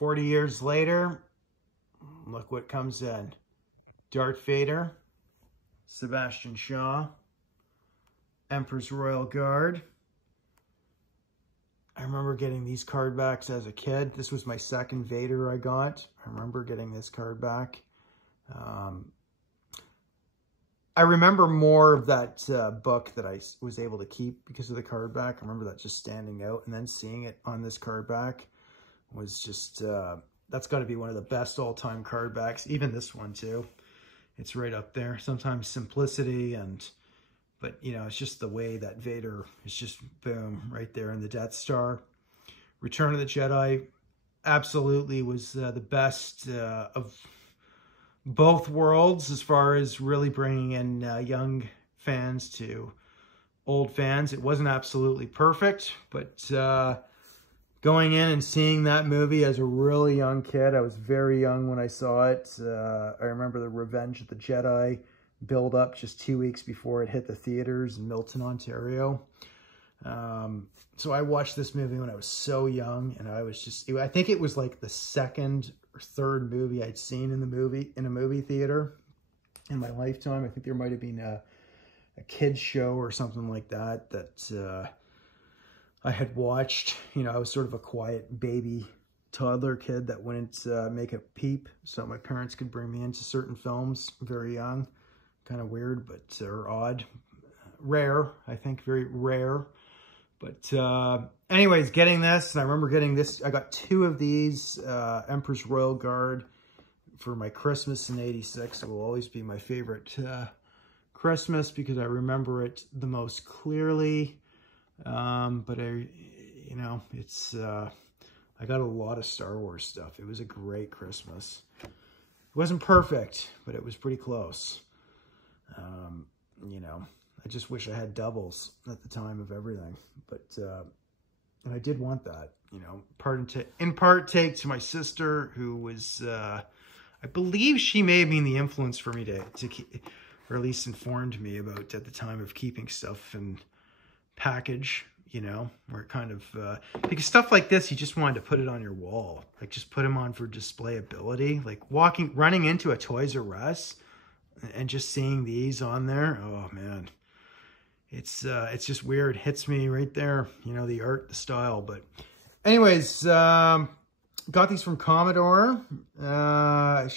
40 years later, look what comes in. Darth Vader, Sebastian Shaw, Emperor's Royal Guard. I remember getting these card backs as a kid. This was my second Vader I got. I remember getting this card back. I remember more of that book that I was able to keep because of the card back. I remember that just standing out, and then seeing it on this card back was just, that's got to be one of the best all-time card backs. Even this one too. It's right up there. Sometimes simplicity but you know, it's just the way that Vader is just boom, right there in the Death Star. Return of the Jedi absolutely was the best of both worlds as far as really bringing in young fans to old fans. It wasn't absolutely perfect, but going in and seeing that movie as a really young kid, I was very young when I saw it. I remember the Revenge of the Jedi build up just 2 weeks before it hit the theaters in Milton, Ontario. So I watched this movie when I was so young, and I was just, I think it was like the second or third movie I'd seen in a movie theater in my lifetime. I think there might have been a kid's show or something like that I had watched. You know, I was sort of a quiet baby toddler kid that wouldn't make a peep, so my parents could bring me into certain films very young. Kind of weird, but or odd. Rare, I think, very rare. But anyways, getting this, and I remember getting this, I got 2 of these Emperor's Royal Guard for my Christmas in '86. It will always be my favorite Christmas because I remember it the most clearly. But you know, it's, I got a lot of Star Wars stuff. It was a great Christmas. It wasn't perfect, but it was pretty close. You know, I just wish I had doubles at the time of everything, but, and I did want that, you know, in part take to my sister, who was, I believe she may have been the influence for me to keep, or at least informed me about at the time of keeping stuff in package, you know, where it kind of, because stuff like this, you just wanted to put it on your wall, like just put them on for display ability, like running into a Toys R Us and just seeing these on there, oh man, it's just weird. It hits me right there, you know, the art, the style. But anyways, got these from Commodore. I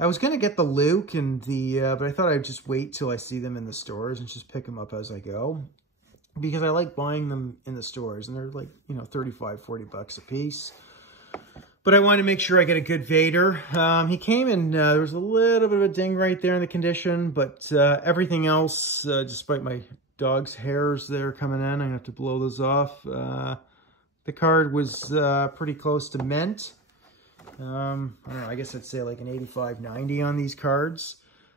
was gonna get the Luke and the, but I thought I'd just wait till I see them in the stores and just pick them up as I go, because I like buying them in the stores, and they're like, you know, 35, 40 bucks a piece. But I wanted to make sure I get a good Vader. He came in, there was a little bit of a ding right there in the condition, but everything else, despite my dog's hairs there coming in, I'm gonna have to blow those off. The card was pretty close to mint. I don't know, I guess I'd say like an 85, 90 on these cards.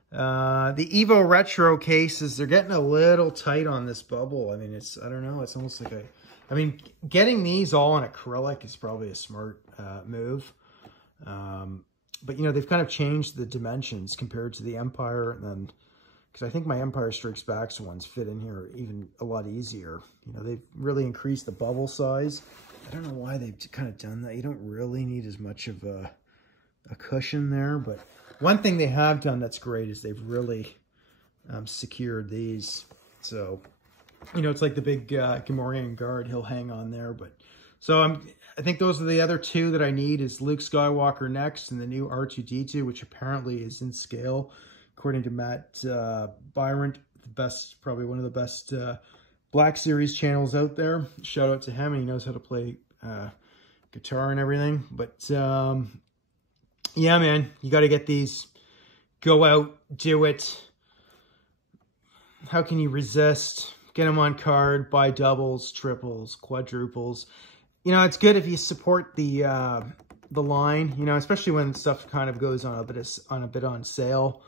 The Evo Retro cases, they're getting a little tight on this bubble. I mean, I don't know, it's almost like I mean, getting these all on acrylic is probably a smart move. But, you know, they've kind of changed the dimensions compared to the Empire. And then, because I think my Empire Strikes Back ones fit in here even a lot easier. You know, they've really increased the bubble size. I don't know why they've kind of done that. You don't really need as much of a cushion there. But one thing they have done that's great is they've really secured these. So, you know, it's like the big Gamorrean guard. He'll hang on there. But so I think those are the other 2 that I need, is Luke Skywalker next, and the new R2-D2, which apparently is in scale, according to Matt Byron, probably one of the best Black Series channels out there. Shout out to him, and he knows how to play guitar and everything. But yeah, man, you got to get these. Go out, do it. How can you resist? Get them on card, buy doubles, triples, quadruples. You know, it's good if you support the line, you know, especially when stuff kind of goes on a bit on sale,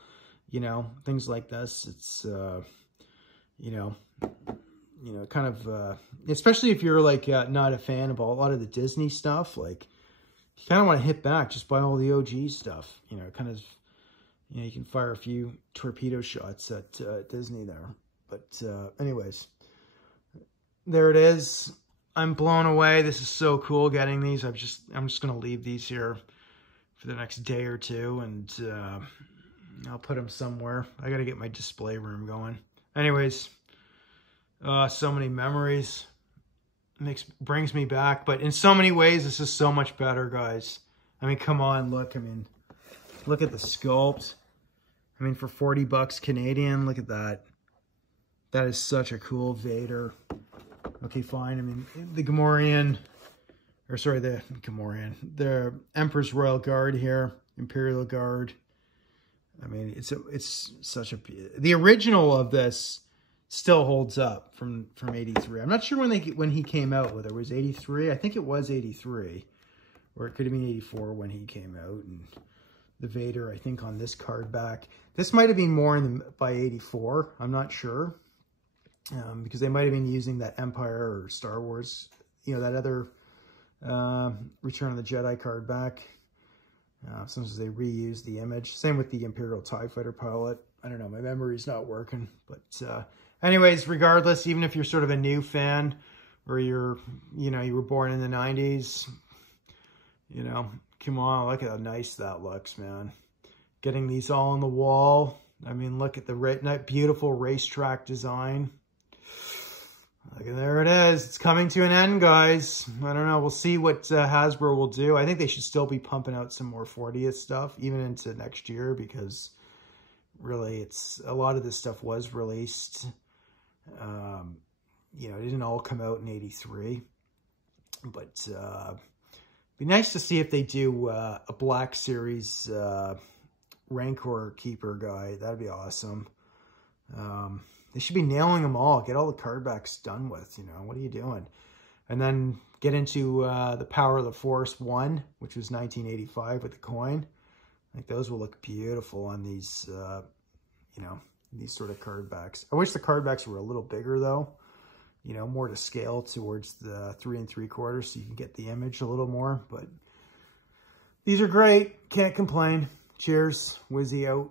you know, things like this. It's, you know, kind of, especially if you're like not a fan of a lot of the Disney stuff, like you kind of want to hit back, just buy all the OG stuff, you know, kind of, you know, you can fire a few torpedo shots at Disney there. But anyways, there it is. I'm blown away. This is so cool getting these. I'm just going to leave these here for the next day or two, and I'll put them somewhere. I got to get my display room going. Anyways, so many memories. Brings me back, but in so many ways, this is so much better, guys. I mean, come on, look. I mean, look at the sculpt. I mean, for 40 bucks Canadian, look at that. That is such a cool Vader. Okay, fine. I mean, the Gamorrean, or sorry, the Emperor's Royal Guard here, Imperial Guard. I mean, it's such a, the original of this still holds up from 83. I'm not sure when he came out, whether it was 83. I think it was 83, or it could have been 84 when he came out. And the Vader, I think, on this card back. This might have been more by 84. I'm not sure, because they might have been using that Empire or Star Wars, you know, that other Return of the Jedi card back. Sometimes they reuse the image. Same with the Imperial TIE Fighter pilot. I don't know, my memory's not working, but anyways, regardless, even if you're sort of a new fan, or you were born in the 90s, you know, come on, look at how nice that looks, man. Getting these all on the wall. I mean, look at the beautiful racetrack design. Look, and there it is. It's coming to an end, guys. I don't know. We'll see what Hasbro will do. I think they should still be pumping out some more 40th stuff, even into next year, because really, a lot of this stuff was released. You know, it didn't all come out in 83. But it'd be nice to see if they do a Black Series Rancor Keeper guy. That'd be awesome. They should be nailing them all. Get all the card backs done with, you know. What are you doing? And then get into the Power of the Force 1, which was 1985 with the coin. I think those will look beautiful on these, you know, these sort of card backs. I wish the card backs were a little bigger, though. You know, more to scale towards the 3 3/4, so you can get the image a little more. But these are great. Can't complain. Cheers. Wizzy out.